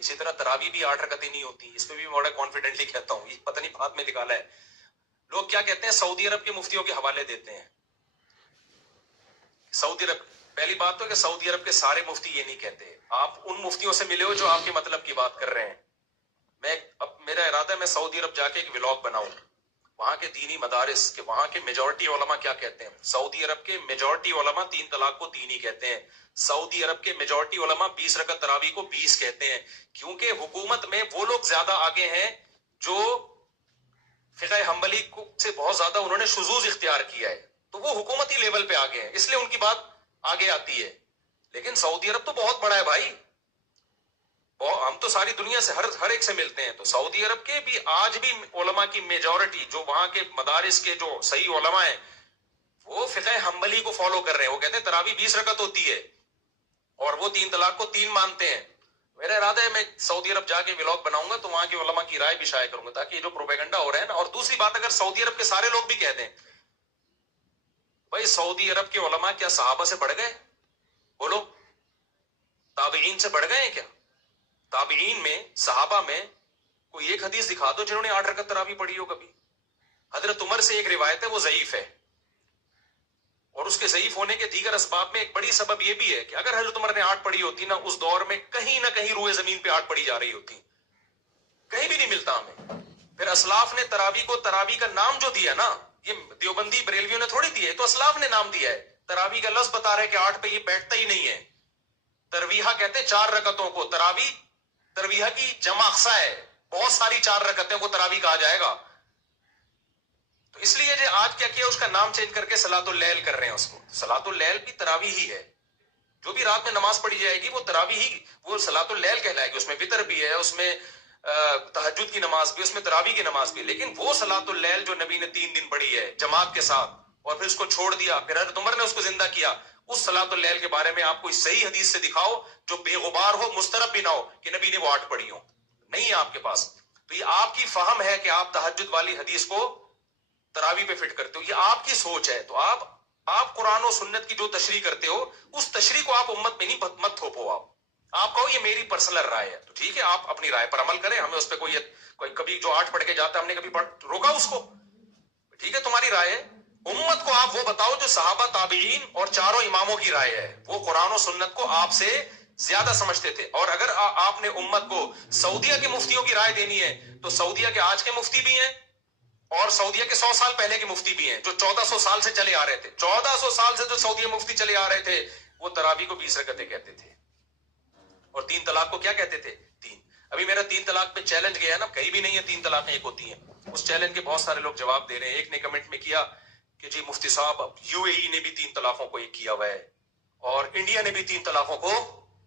اسی طرح تراوی بھی 8 رکعتیں نہیں ہوتی. اس پہ بھی میں بڑا کانفیڈنٹلی کہتا ہوں, یہ پتہ نہیں بات میں نکالا ہے. لوگ کیا کہتے ہیں, سعودی عرب کے مفتیوں کے حوالے دیتے ہیں. سعودی عرب, پہلی بات تو کہ سعودی عرب کے سارے مفتی یہ نہیں کہتے. آپ ان مفتیوں سے ملے ہو جو آپ کے مطلب کی بات کر رہے ہیں. میرا ارادہ ہے میں سعودی عرب جا کے ایک ولاگ بناؤں, وہاں کے دینی مدارس کے وہاں کے میجورٹی علماء کیا کہتے ہیں. سعودی عرب کے میجورٹی علماء 3 طلاق کو 3 ہی کہتے ہیں. سعودی عرب کے میجورٹی علماء 20 رکعت تراویح کو 20 کہتے ہیں, کیونکہ حکومت میں وہ لوگ زیادہ آگے ہیں جو فقہ حنبلی سے بہت زیادہ انہوں نے شذوذ اختیار کیا ہے, تو وہ حکومتی لیول پہ آگے ہیں, اس لیے ان کی بات آگے آتی ہے. لیکن سعودی عرب تو بہت بڑا ہے بھائی, ہم تو ساری دنیا سے ہر ایک سے ملتے ہیں. تو سعودی عرب کے بھی آج بھی علماء کی میجورٹی جو وہاں کے مدارس کے جو صحیح علماء ہیں وہ فقہ حنبلی کو فالو کر رہے ہیں. وہ کہتے ہیں تراویح 20 رکعت ہوتی ہے اور وہ 3 طلاق کو 3 مانتے ہیں. میرا ارادہ ہے میں سعودی عرب جا کے ولاگ بناؤں گا تو وہاں کے علماء کی رائے بھی شائع کروں گا, تاکہ یہ جو پروپیگنڈا ہو رہا ہے نا. اور دوسری بات, اگر سعودی عرب کے سارے لوگ بھی کہہ دیں بھائی سعودی عرب کے علماء کیا صحابہ سے بڑھ گئے؟ بولو, تابعین سے بڑھ گئے ہیں کیا؟ تابعین میں صحابہ میں کوئی ایک حدیث دکھا دو جنہوں نے 8 رکعت تراویح پڑھی ہو کبھی. حضرت عمر سے ایک روایت ہے, وہ ضعیف ہے, اور اس کے ضعیف ہونے کے دیگر اسباب میں ایک بڑی سبب یہ بھی ہے کہ اگر حضرت عمر نے 8 پڑھی ہوتی نا, اس دور میں کہیں نہ کہیں روئے زمین پہ 8 پڑھی جا رہی ہوتی, کہیں بھی نہیں ملتا ہمیں. پھر اسلاف نے تراویح کو تراویح کا نام جو دیا نا, یہ دیوبندی بریلویوں نے تھوڑی دیا ہے, تو اسلاف نے نام دیا ہے. تراویح کا لفظ بتا رہے کہ 8 پہ یہ بیٹھتا ہی نہیں ہے. ترویحہ کہتے ہیں 4 رکعتوں کو, تراویح ترویحہ کی جمع اقصا ہے, بہت ساری 4 رکعتوں کو تراویح کہا جائے گا. تو اس لیے جو آج کیا کیا, اس کا نام چینج کر کے صلاۃ اللیل کر رہے ہیں اس کو. صلاۃ اللیل بھی تراویح ہی ہے, جو بھی رات میں نماز پڑھی جائے گی وہ تراویح ہی, وہ صلاۃ اللیل کہلائے گی. اس میں وتر بھی ہے, اس میں تہجد کی نماز بھی, اس میں تراویح کی نماز بھی. لیکن وہ صلاۃ اللیل جو نبی نے 3 دن پڑھی ہے جماعت کے ساتھ اور پھر اس کو چھوڑ دیا, پھر حضرت عمر نے اس کو زندہ کیا, اس صلاۃ اللیل کے بارے میں آپ کو اس صحیح حدیث سے دکھاؤ جو بے غبار ہو, مسترب بھی نہ ہو کہ نبی نے وہ 8 پڑھی ہو. نہیں ہے آپ کے پاس. تو یہ آپ کی فہم ہے کہ آپ تہجد والی حدیث کو تراویح پہ فٹ کرتے ہو, یہ آپ کی سوچ ہے. تو آپ قرآن و سنت کی جو تشریح کرتے ہو, اس تشریح کو آپ امت میں نہیں مت تھوپو. آپ کہو یہ میری پرسنل رائے ہے, تو ٹھیک ہے, آپ اپنی رائے پر عمل کریں, ہمیں اس پہ کوئی کبھی جو 8 پڑھ کے جاتا ہے ہم نے کبھی روکا اس کو, ٹھیک ہے, تمہاری رائے ہے. امت کو آپ وہ بتاؤ جو صحابہ تابعین اور چاروں اماموں کی رائے ہے, وہ قرآن و سنت کو آپ سے زیادہ سمجھتے تھے. اور اگر آپ نے امت کو سعودیہ کے مفتیوں کی رائے دینی ہے تو سعودیہ کے آج کے مفتی بھی ہیں اور سعودیہ کے 100 سال پہلے کے مفتی بھی ہیں جو 1400 سال سے چلے آ رہے تھے. 1400 سال سے جو سعودیہ مفتی چلے آ رہے تھے وہ تراویح کو 20 رکعتیں کہتے تھے اور 3 طلاق کو کیا کہتے تھے؟ 3. ابھی میرا 3 طلاق پہ چیلنج گیا ہے نا, کہیں بھی نہیں ہے 3 طلاقیں ایک ہوتی ہیں. اس چیلنج کے بہت سارے لوگ جواب دے رہے ہیں. ایک نے کمنٹ میں کیا کہ جی مفتی صاحب یو اے ای نے بھی 3 طلاقوں کو 1 کیا ہوا ہے, اور انڈیا نے بھی 3 طلاقوں کو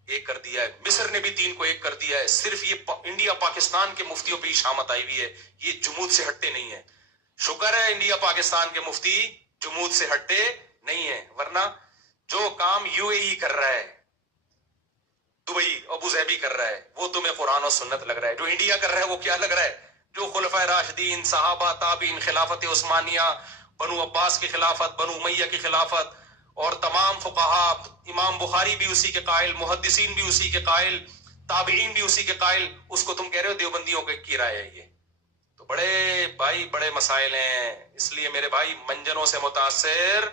1 کر دیا ہے, مصر نے بھی 3 کو 1 کر دیا ہے. صرف یہ انڈیا پاکستان کے مفتیوں پہ ہی شامت آئی ہوئی ہے, یہ جمود سے ہٹتے نہیں ہیں. شکر ہے انڈیا پاکستان کے مفتی جمود سے ہٹتے نہیں ہیں, ورنہ جو کام یو اے ای کر رہا ہے, دبئی ابو ظہبی کر رہا ہے, وہ تمہیں قرآن و سنت لگ رہا ہے. جو انڈیا کر رہا ہے وہ کیا لگ رہا ہے؟ جو خلفائے راشدین, صحابہ, تابعین, خلافت عثمانیہ, بنو عباس کی خلافت, بنو امیہ کی خلافت, اور تمام فقہا, امام بخاری بھی اسی کے قائل, محدثین بھی اسی کے قائل, تابعین بھی اسی کے قائل, اس کو تم کہہ رہے ہو دیوبندیوں کی رائے ہے یہ. تو بڑے بھائی بڑے مسائل ہیں, اس لیے میرے بھائی منجنوں سے متاثر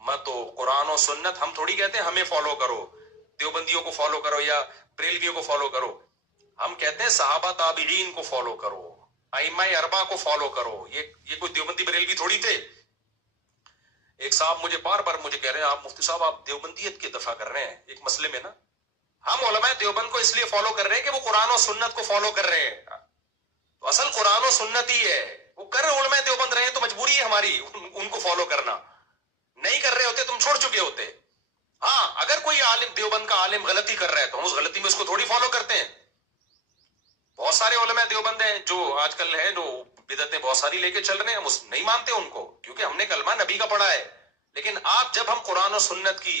مت ہو. قرآن و سنت ہم تھوڑی کہتے ہیں ہمیں فالو کرو, دیوبندیوں کو فالو کرو یا بریلویوں کو فالو کرو. ہم کہتے ہیں صحابہ تابعین کو فالو کرو, ائمہ اربعہ کو فالو کرو. یہ کوئی دیوبندی بریلوی تھوڑی تھے. ایک صاحب مجھے بار بار مجھے کہہ رہے ہیں آپ مفتی صاحب آپ دیوبندیت کی دفاع کر رہے ہیں ایک مسئلے میں نا. ہم علماء دیوبند کو اس لیے فالو کر رہے ہیں کہ وہ قرآن و سنت کو فالو کر رہے ہیں. تو اصل قرآن و سنت ہی ہے, وہ کر رہے علماء دیوبند رہے ہیں تو مجبوری ہے ہماری ان کو فالو کرنا. نہیں کر رہے ہوتے تم چھوڑ چکے ہوتے. ہاں اگر کوئی عالم دیوبند کا عالم غلطی کر رہا ہے تو ہم اس غلطی میں اس کو تھوڑی فالو کرتے ہیں. بہت سارے علماء دیوبند ہیں جو آج کل ہیں جو بدعتیں بہت ساری لے کے چل رہے ہیں, ہم نہیں مانتے ان کو کیونکہ ہم نے کلمہ نبی کا پڑھا ہے. لیکن آپ جب ہم قرآن و سنت کی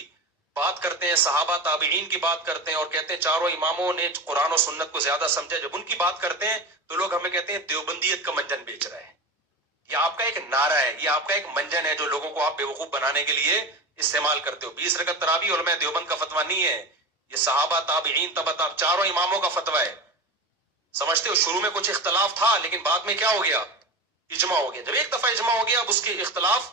بات کرتے ہیں, صحابہ تابعین کی بات کرتے ہیں اور کہتے ہیں چاروں اماموں نے قرآن و سنت کو زیادہ سمجھا, جب ان کی بات کرتے ہیں تو لوگ ہمیں کہتے ہیں دیوبندیت کا منجن بیچ رہا ہے. یہ آپ کا ایک نعرہ ہے, یہ آپ کا ایک منجن ہے جو لوگوں کو آپ بیوقوف بنانے کے لیے استعمال کرتے ہو. 20 رکعت تراویح علماء دیوبند کا فتویٰ نہیں ہے, یہ صحابہ تابعین تبع چاروں اماموں کا فتویٰ ہے. سمجھتے ہو شروع میں کچھ اختلاف تھا لیکن بعد میں کیا ہو گیا؟ اجماع ہو گیا. جب ایک دفعہ اجماع ہو گیا اب اس کے اختلاف